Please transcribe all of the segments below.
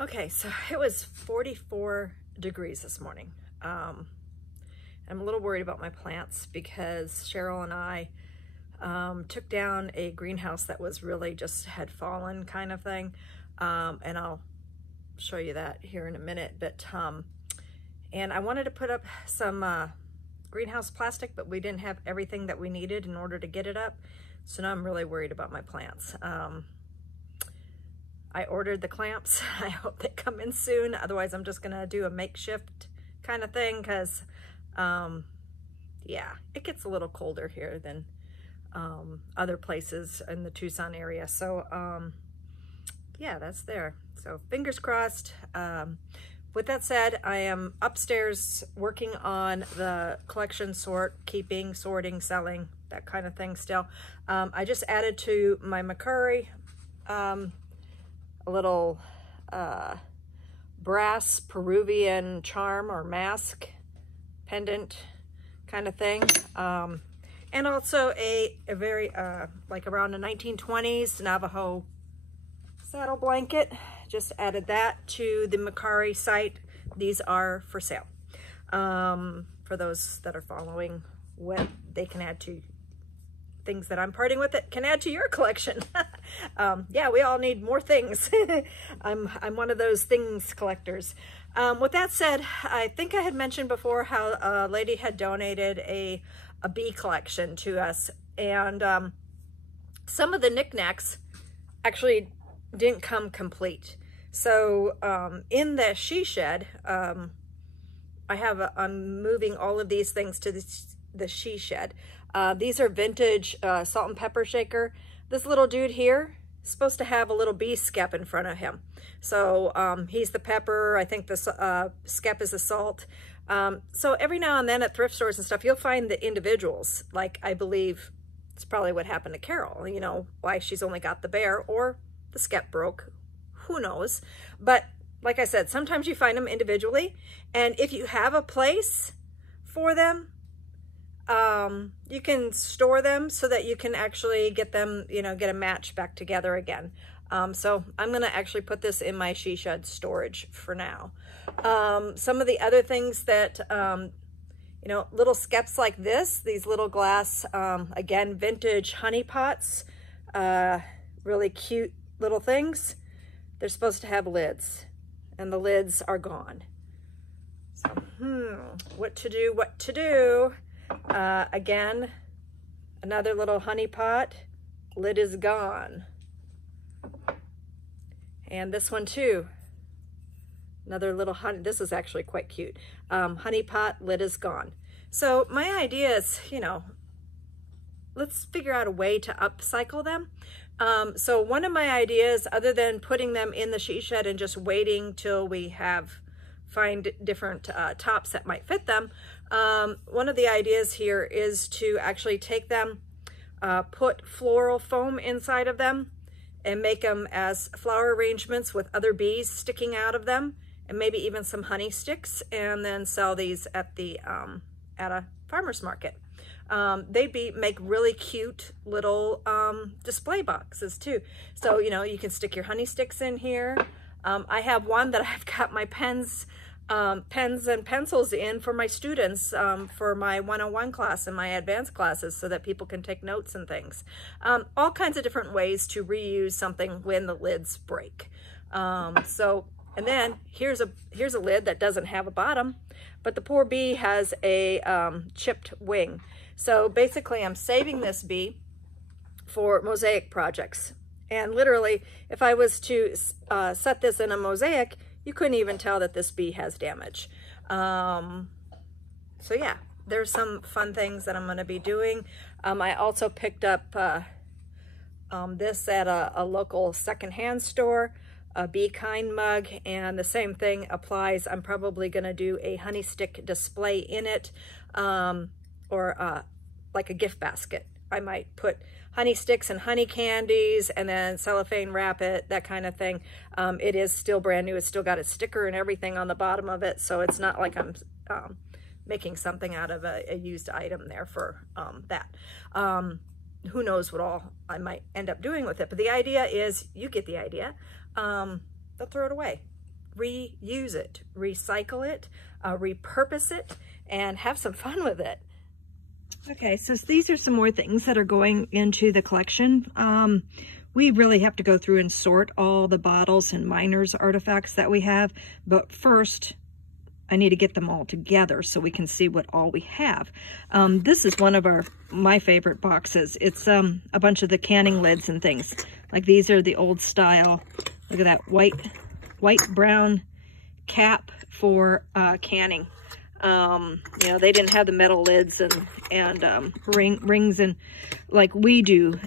Okay, so it was 44 degrees this morning. I'm a little worried about my plants because Cheryl and I took down a greenhouse that was really just had fallen kind of thing. And I'll show you that here in a minute. But and I wanted to put up some greenhouse plastic, but we didn't have everything that we needed in order to get it up. So now I'm really worried about my plants. I ordered the clamps. I hope they come in soon. Otherwise, I'm just gonna do a makeshift kind of thing because, yeah, it gets a little colder here than other places in the Tucson area. So, yeah, that's there. So fingers crossed. With that said, I am upstairs working on the collection keeping, sorting, selling, that kind of thing still. I just added to my Macari a little brass Peruvian charm or mask pendant kind of thing. And also a very, like around the 1920s Navajo saddle blanket. Just added that to the Macari site. These are for sale. For those that are following what they can add to things that I'm parting with it can add to your collection. Yeah, we all need more things. I'm one of those things collectors. With that said, I think I had mentioned before how a lady had donated a bee collection to us, and some of the knickknacks actually didn't come complete. So in the she shed, I'm moving all of these things to the she shed. These are vintage salt and pepper shaker. This little dude here is supposed to have a little bee skep in front of him. So he's the pepper. I think the skep is the salt. So every now and then at thrift stores and stuff, you'll find the individuals. Like, I believe it's probably what happened to Carol. You know, why she's only got the bear, or the skep broke. Who knows? But like I said, sometimes you find them individually. And if you have a place for them, you can store them so that you can actually get them, you know, get a match back together again. So I'm going to actually put this in my she shed storage for now. Some of the other things that, you know, little skeps like this, these little glass, again, vintage honey pots, really cute little things. They're supposed to have lids, and the lids are gone. So, what to do? Again, another little honey pot, lid is gone. And this one too, another little honey, this is actually quite cute. Honey pot, lid is gone. So my idea is, you know, let's figure out a way to upcycle them. So one of my ideas, other than putting them in the she shed and just waiting till we find different tops that might fit them, one of the ideas here is to actually take them, put floral foam inside of them, and make them as flower arrangements with other bees sticking out of them, and maybe even some honey sticks, and then sell these at the at a farmer's market. They make really cute little display boxes too. So, you know, you can stick your honey sticks in here. I have one that I've got my pens and pencils in for my students for my 101 class and my advanced classes, so that people can take notes and things. All kinds of different ways to reuse something when the lids break. And then here's a lid that doesn't have a bottom, but the poor bee has a chipped wing. So basically I'm saving this bee for mosaic projects. And literally, if I was to set this in a mosaic, you couldn't even tell that this bee has damage. So yeah, there's some fun things that I'm gonna be doing. I also picked up this at a local secondhand store, a Be Kind mug, and the same thing applies. I'm probably gonna do a honey stick display in it, or like a gift basket. I might put honey sticks and honey candies and then cellophane wrap it, that kind of thing. It is still brand new. It's still got a sticker and everything on the bottom of it, so it's not like I'm making something out of a used item there for that. Who knows what all I might end up doing with it, but the idea is, you get the idea. They'll throw it away. reuse it, recycle it, repurpose it, and have some fun with it. Okay, so these are some more things that are going into the collection. We really have to go through and sort all the bottles and miners artifacts that we have, but first I need to get them all together so we can see what all we have. This is one of my favorite boxes. It's a bunch of the canning lids and things. Like these are the old style. Look at that white brown cap for canning. You know, they didn't have the metal lids and rings and like we do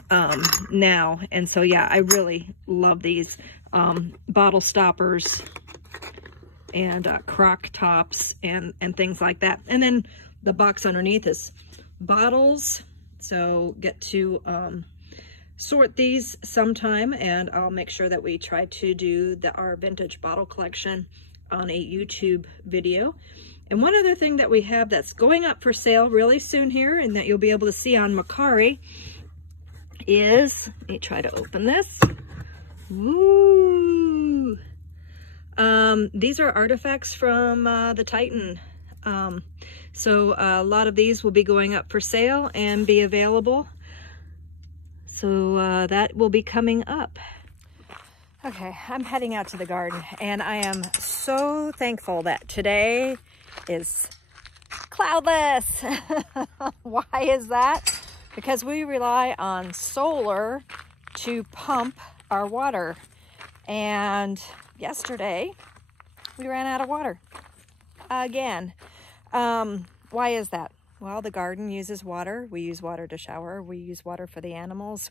now. And so yeah, I really love these bottle stoppers and crock tops and things like that. And then the box underneath is bottles. So get to sort these sometime, and I'll make sure that we try to do our vintage bottle collection on a YouTube video. And one other thing that we have that's going up for sale really soon here, and that you'll be able to see on Mercari, is, let me try to open this. Woo! These are artifacts from the Titan. So a lot of these will be going up for sale and be available. So that will be coming up. Okay, I'm heading out to the garden, and I am so thankful that today is cloudless. Why is that? Because we rely on solar to pump our water. And yesterday we ran out of water again. Why is that? Well, the garden uses water. We use water to shower. We use water for the animals.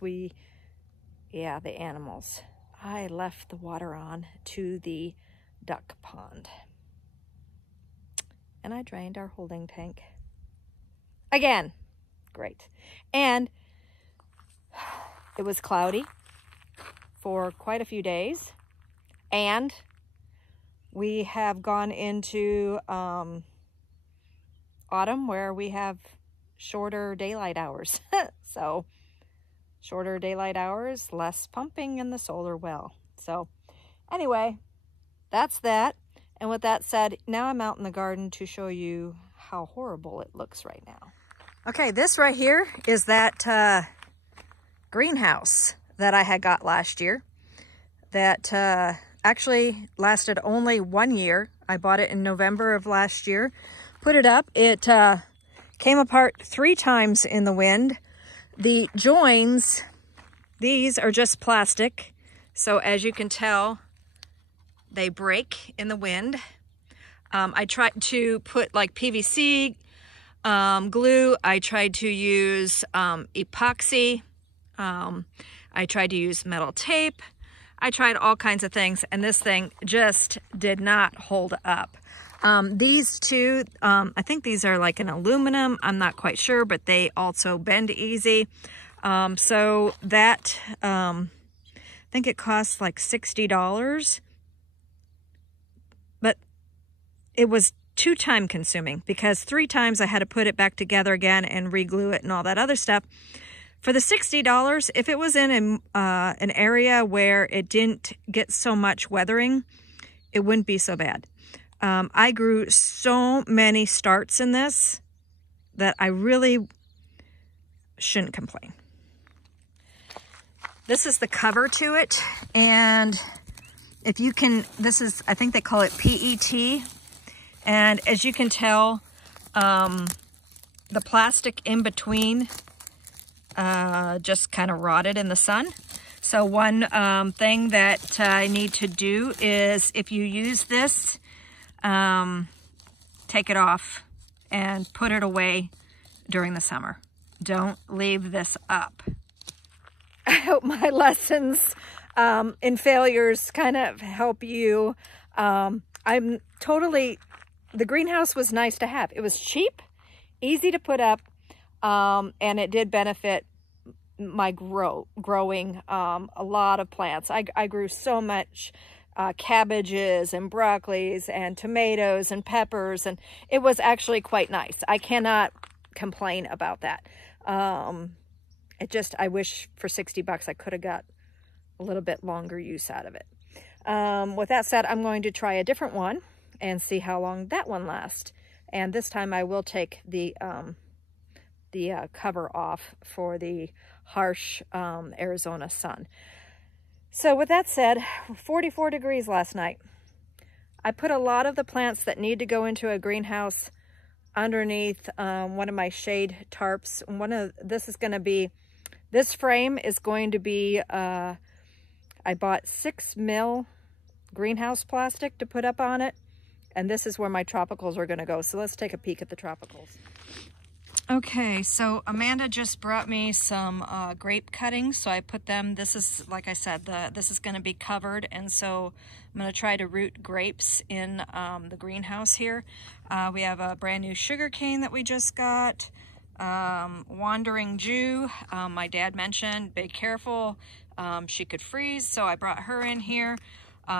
Yeah, the animals. I left the water on to the duck pond. And I drained our holding tank. Again. Great. And it was cloudy for quite a few days. And we have gone into autumn where we have shorter daylight hours. So shorter daylight hours, less pumping in the solar well. So anyway, that's that. And with that said, now I'm out in the garden to show you how horrible it looks right now. Okay, this right here is that greenhouse that I had got last year that actually lasted only 1 year. I bought it in November of last year. Put it up. It came apart 3 times in the wind. The joins, these are just plastic. So as you can tell, they break in the wind. I tried to put like PVC glue. I tried to use epoxy. I tried to use metal tape. I tried all kinds of things, and this thing just did not hold up. These two, I think these are like an aluminum. I'm not quite sure, but they also bend easy. So that, I think it costs like $60. But it was too time consuming because 3 times I had to put it back together again and re-glue it and all that other stuff. For the $60, if it was in an area where it didn't get so much weathering, it wouldn't be so bad. I grew so many starts in this that I really shouldn't complain. This is the cover to it, and if you can, this is, I think they call it PET, and as you can tell, the plastic in between just kind of rotted in the sun. So one thing that I need to do is, if you use this, take it off and put it away during the summer. Don't leave this up. I hope my lessons in failures kind of help you. The greenhouse was nice to have. It was cheap, easy to put up, and it did benefit my growing a lot of plants. I grew so much cabbages and broccolis and tomatoes and peppers, and it was actually quite nice. I cannot complain about that. I wish for $60 I could have got a little bit longer use out of it. With that said, I'm going to try a different one and see how long that one lasts. And this time I will take the cover off for the harsh Arizona sun. So with that said, 44 degrees last night. I put a lot of the plants that need to go into a greenhouse underneath one of my shade tarps. This frame is going to be, I bought 6 mil greenhouse plastic to put up on it. And this is where my tropicals are gonna go. So let's take a peek at the tropicals. Okay, so Amanda just brought me some grape cuttings. So I put them, this is, like I said, this is gonna be covered. And so I'm gonna try to root grapes in the greenhouse here. We have a brand new sugar cane that we just got. Wandering Jew, my dad mentioned, be careful, she could freeze, so I brought her in here.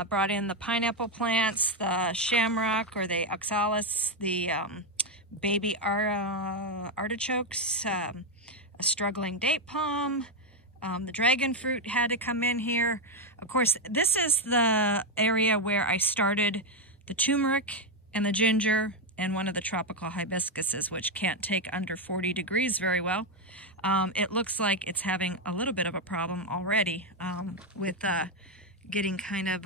Brought in the pineapple plants, the shamrock or the oxalis, the baby artichokes, a struggling date palm, the dragon fruit had to come in here. Of course, this is the area where I started the turmeric and the ginger and one of the tropical hibiscuses, which can't take under 40 degrees very well. It looks like it's having a little bit of a problem already with getting kind of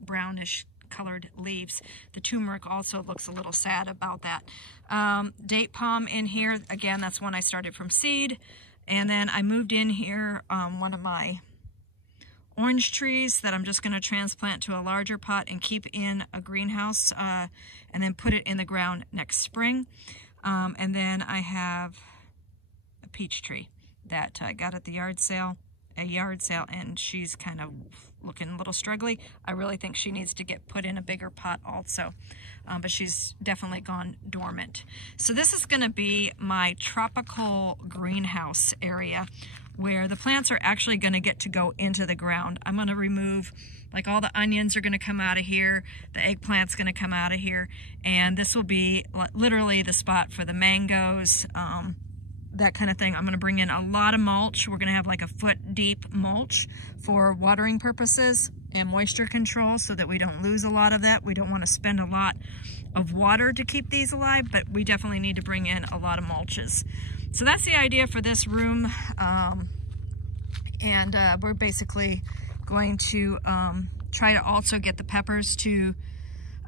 brownish colored leaves. The turmeric also looks a little sad about that. Date palm in here, again, that's one I started from seed. And then I moved in here one of my orange trees that I'm just going to transplant to a larger pot and keep in a greenhouse and then put it in the ground next spring. And then I have a peach tree that I got at the yard sale, and she's kind of looking a little struggly. I really think she needs to get put in a bigger pot also, but she's definitely gone dormant. So this is going to be my tropical greenhouse area where the plants are actually going to get to go into the ground. I'm going to remove, like, all the onions are going to come out of here, the eggplant's going to come out of here, and this will be literally the spot for the mangoes, that kind of thing. I'm going to bring in a lot of mulch. We're going to have like a foot deep mulch for watering purposes and moisture control so that we don't lose a lot of that. We don't want to spend a lot of water to keep these alive, but we definitely need to bring in a lot of mulches. So that's the idea for this room. We're basically going to try to also get the peppers to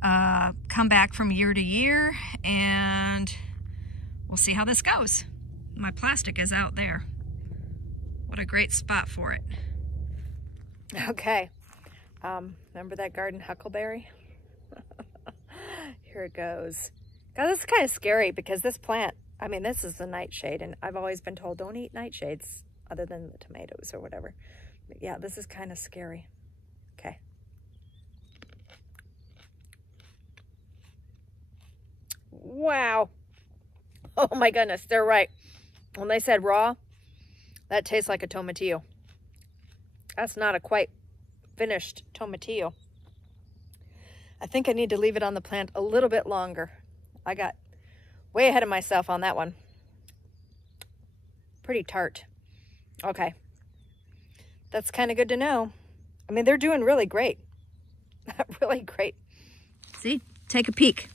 come back from year to year, and we'll see how this goes. My plastic is out there. What a great spot for it. Okay. Remember that garden huckleberry? Here it goes. God, this is kind of scary because this plant, I mean, this is the nightshade, and I've always been told don't eat nightshades other than the tomatoes or whatever. But yeah, this is kind of scary. Okay. Wow. Oh my goodness, they're right. When they said raw, that tastes like a tomatillo. That's not a quite finished tomatillo. I think I need to leave it on the plant a little bit longer. I got way ahead of myself on that one. Pretty tart. Okay. That's kind of good to know. I mean, they're doing really great. Really great. See? Take a peek.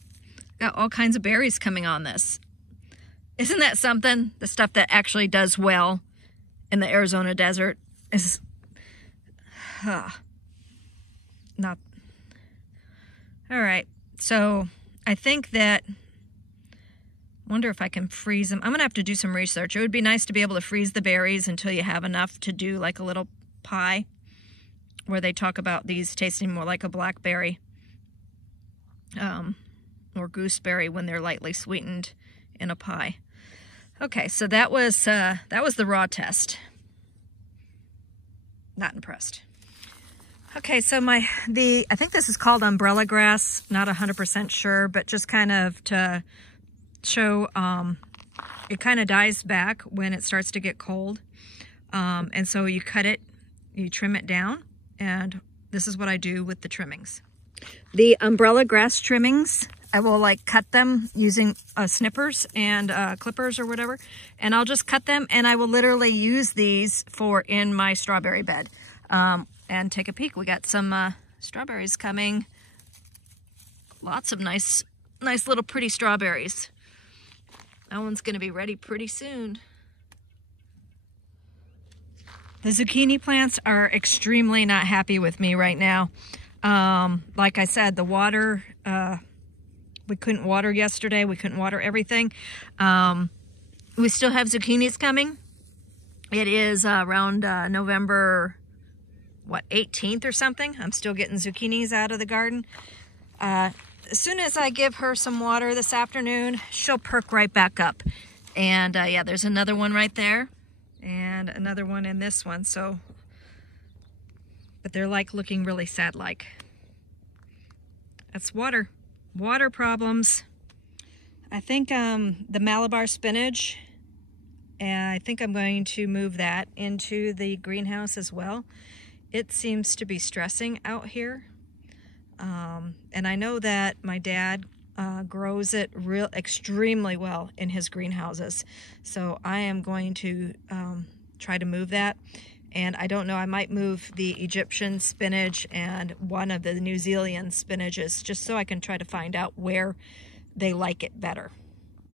Got all kinds of berries coming on this. Isn't that something? The stuff that actually does well in the Arizona desert is not. All right. So I think that, wonder if I can freeze them. I'm going to have to do some research. It would be nice to be able to freeze the berries until you have enough to do like a little pie where they talk about these tasting more like a blackberry or gooseberry when they're lightly sweetened in a pie. Okay, so that was the raw test. Not impressed. Okay, so I think this is called umbrella grass. Not 100% sure, but just kind of to show, it kind of dies back when it starts to get cold. And so you cut it, you trim it down, and this is what I do with the trimmings. The umbrella grass trimmings, I will like cut them using snippers and clippers or whatever, and I'll just cut them, and I will literally use these for in my strawberry bed. and take a peek. We got some strawberries coming. Lots of nice little pretty strawberries. That one's gonna be ready pretty soon. The zucchini plants are extremely not happy with me right now. Like I said, the water, we couldn't water yesterday. We couldn't water everything. We still have zucchinis coming. It is around November, 18th or something. I'm still getting zucchinis out of the garden. As soon as I give her some water this afternoon, she'll perk right back up. And yeah, there's another one right there. And another one in this one, so, but they're like looking really sad like. That's water problems. I think the Malabar spinach, I think I'm going to move that into the greenhouse as well. It seems to be stressing out here. And I know that my dad grows it extremely well in his greenhouses. So I am going to try to move that. And I don't know, I might move the Egyptian spinach and one of the New Zealand spinaches just so I can try to find out where they like it better.